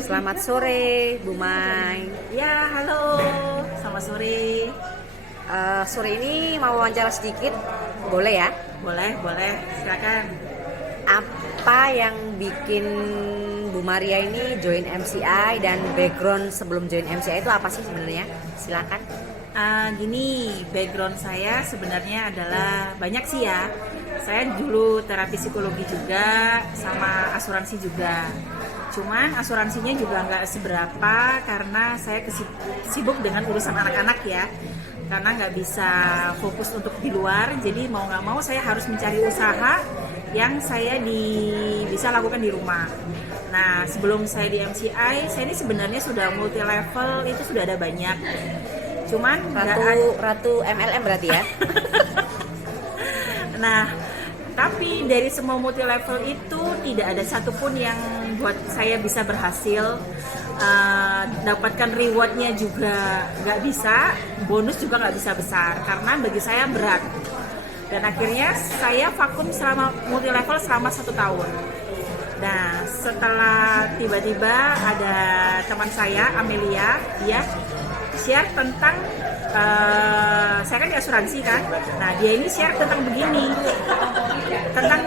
Selamat sore, Bu Mai. Ya, halo. Selamat sore. Sore ini mau wawancara sedikit, boleh ya? Boleh. Silakan. Apa yang bikin Bu Maria ini join MCI dan background sebelum join MCI itu apa sih sebenarnya? Silakan. Gini, background saya sebenarnya adalah banyak sih ya. Saya dulu terapi psikologi juga, sama asuransi juga. Cuman asuransinya juga nggak seberapa karena saya sibuk dengan urusan anak-anak ya. Karena nggak bisa fokus untuk di luar, jadi mau nggak mau saya harus mencari usaha yang saya bisa lakukan di rumah. Nah, sebelum saya di MCI, saya ini sebenarnya sudah multi level, itu sudah ada banyak. Cuman Ratu MLM berarti ya? Nah, tapi dari semua multi level itu tidak ada satupun yang buat saya bisa berhasil. Dapatkan rewardnya juga nggak bisa, bonus juga nggak bisa besar karena bagi saya berat. Dan akhirnya saya vakum selama multi level selama 1 tahun. Nah, setelah tiba-tiba ada teman saya, Amelia, dia share tentang saya kan di asuransi kan. Nah, dia ini share tentang begini. Tentang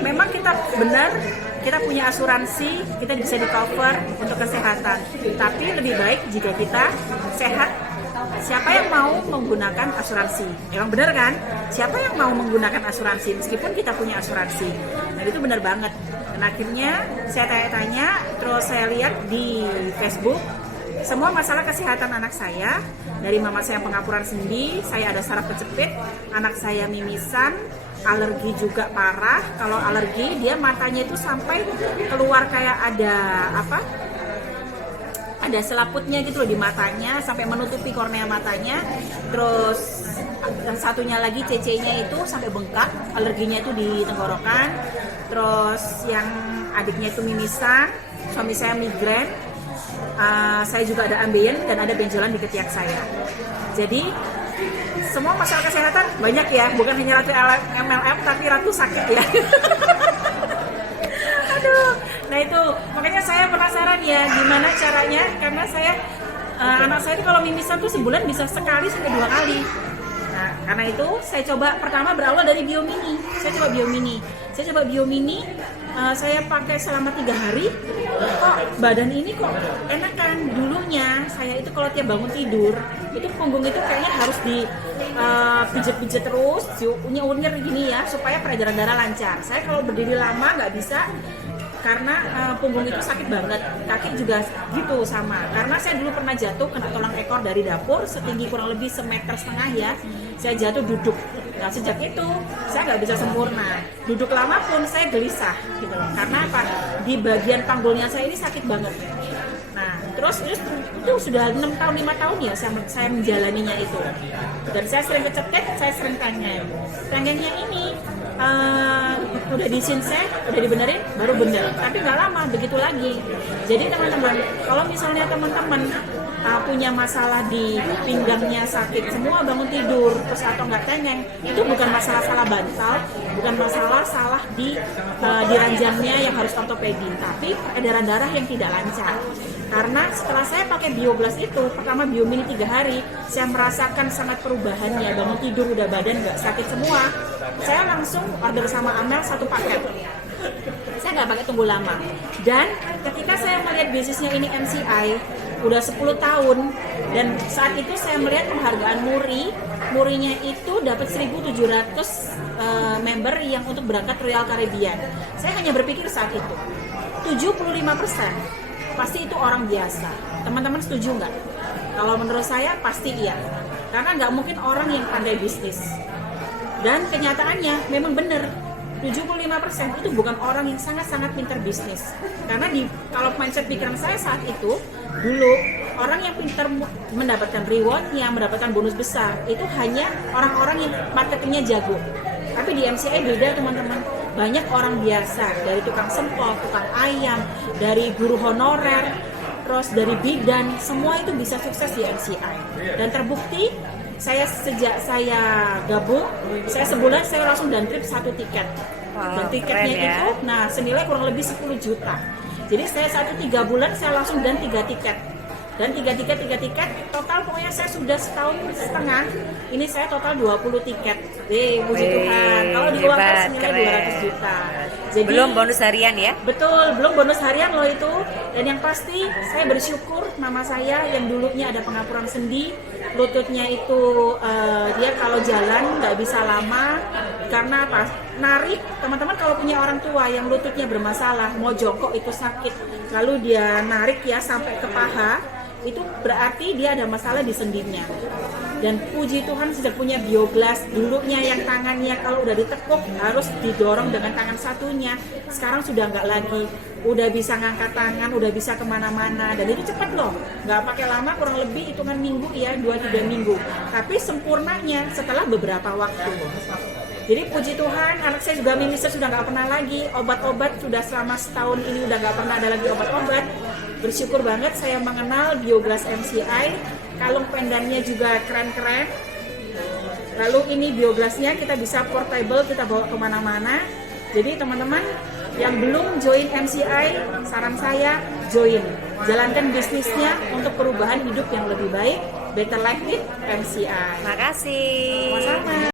memang kita punya asuransi, kita bisa di cover untuk kesehatan. Tapi lebih baik jika kita sehat. Siapa yang mau menggunakan asuransi? Emang benar kan? Siapa yang mau menggunakan asuransi meskipun kita punya asuransi? Nah, itu benar banget. Dan akhirnya saya tanya-tanya, terus saya lihat di Facebook semua masalah kesehatan anak saya, dari mama saya pengapuran sendi, saya ada saraf kejepit, anak saya mimisan, alergi juga parah. Kalau alergi dia matanya itu sampai keluar kayak ada selaputnya gitu loh di matanya sampai menutupi kornea matanya. Terus yang satunya lagi CC-nya itu sampai bengkak, alerginya itu di tenggorokan. Terus yang adiknya itu mimisan, suami saya migrain. Saya juga ada ambeien dan ada benjolan di ketiak saya. Jadi semua masalah kesehatan banyak ya, bukan hanya ratu MLM tapi ratu sakit ya. Aduh, nah itu makanya saya penasaran ya gimana caranya, karena saya anak saya itu kalau mimisan tuh sebulan bisa sekali sampai 2 kali. Nah, karena itu saya coba pertama berawal dari Biomini. Saya coba Biomini, saya pakai selama 3 hari. Kok badan ini kok enak kan? Dulunya saya itu kalau tiap bangun tidur itu punggung itu kayaknya harus di pijet-pijet terus, unyir gini ya supaya peredaran darah lancar. Saya kalau berdiri lama nggak bisa karena punggung itu sakit banget. Kaki juga gitu sama. Karena saya dulu pernah jatuh kena tulang ekor dari dapur setinggi kurang lebih 1,5 meter ya. Saya jatuh duduk. Nah, sejak itu saya nggak bisa sempurna. Duduk lama pun saya gelisah gitu loh. Karena apa? Di bagian panggulnya saya ini sakit banget. Nah, terus itu sudah 6 tahun 5 tahun ya saya menjalaninya itu. Dan saya sering kecekek, saya sering tanya. Tangannya ini udah disinset, udah dibenerin, baru bener. Tapi nggak lama, begitu lagi. Jadi teman-teman, kalau misalnya teman-teman punya masalah di pinggangnya sakit semua bangun tidur terus atau nggak tengeng, itu bukan masalah salah bantal, bukan masalah salah di ranjangnya yang harus ortopedi, tapi edaran darah yang tidak lancar. Karena setelah saya pakai Bioblast itu, pertama Biomini 3 hari, saya merasakan sangat perubahannya. Bangun tidur udah badan nggak sakit semua. Saya langsung order sama Amel 1 paket. Saya nggak pakai tunggu lama. Dan ketika saya melihat bisnisnya ini MCI, udah 10 tahun, dan saat itu saya melihat penghargaan Murinya itu dapat 1.700 member yang untuk berangkat Royal Caribbean. Saya hanya berpikir saat itu 75% pasti itu orang biasa. Teman-teman setuju nggak? Kalau menurut saya pasti iya, karena nggak mungkin orang yang pandai bisnis. Dan kenyataannya memang benar, 75% itu bukan orang yang sangat-sangat pintar bisnis. Karena kalau mindset pikiran saya saat itu, dulu orang yang pintar mendapatkan reward, yang mendapatkan bonus besar, itu hanya orang-orang yang marketingnya jago. Tapi di MCI beda teman-teman. Banyak orang biasa, dari tukang sempol, tukang ayam, dari guru honorer, terus dari bidan, semua itu bisa sukses di MCI. Dan terbukti, sejak saya gabung, saya sebulan saya langsung dan trip 1 tiket. Wow, dan tiketnya keren ya. itu, nah senilai kurang lebih 10 juta. Jadi saya 3 bulan saya langsung dan 3 tiket. Dan 3 tiket, total pokoknya saya sudah setahun setengah, ini saya total 20 tiket. Puji Tuhan. Kalau diuangkan senilai 200 juta. Jadi, belum bonus harian ya? Betul, belum bonus harian loh itu. Dan yang pasti saya bersyukur mama saya yang dulunya ada pengapuran sendi, lututnya itu dia kalau jalan nggak bisa lama karena apa? Narik, teman-teman kalau punya orang tua yang lututnya bermasalah, mau jongkok itu sakit, lalu dia narik ya sampai ke paha, itu berarti dia ada masalah di sendinya. Dan puji Tuhan sudah punya Bioglas, dulunya yang tangannya kalau udah ditekuk harus didorong dengan tangan satunya, sekarang sudah nggak lagi, udah bisa ngangkat tangan, udah bisa kemana-mana, dan itu cepat loh, nggak pakai lama, kurang lebih hitungan minggu ya, 2-3 minggu, tapi sempurnanya setelah beberapa waktu. Jadi puji Tuhan, anak saya juga mimisnya sudah nggak pernah lagi, obat-obat sudah selama setahun ini udah nggak pernah ada lagi obat-obat. Bersyukur banget saya mengenal Bioglas MCI, kalung pendannya juga keren-keren. Lalu ini Bioglasnya kita bisa portable, kita bawa kemana-mana. Jadi teman-teman yang belum join MCI, saran saya join. Jalankan bisnisnya untuk perubahan hidup yang lebih baik, better life with MCI. Makasih. Sama-sama.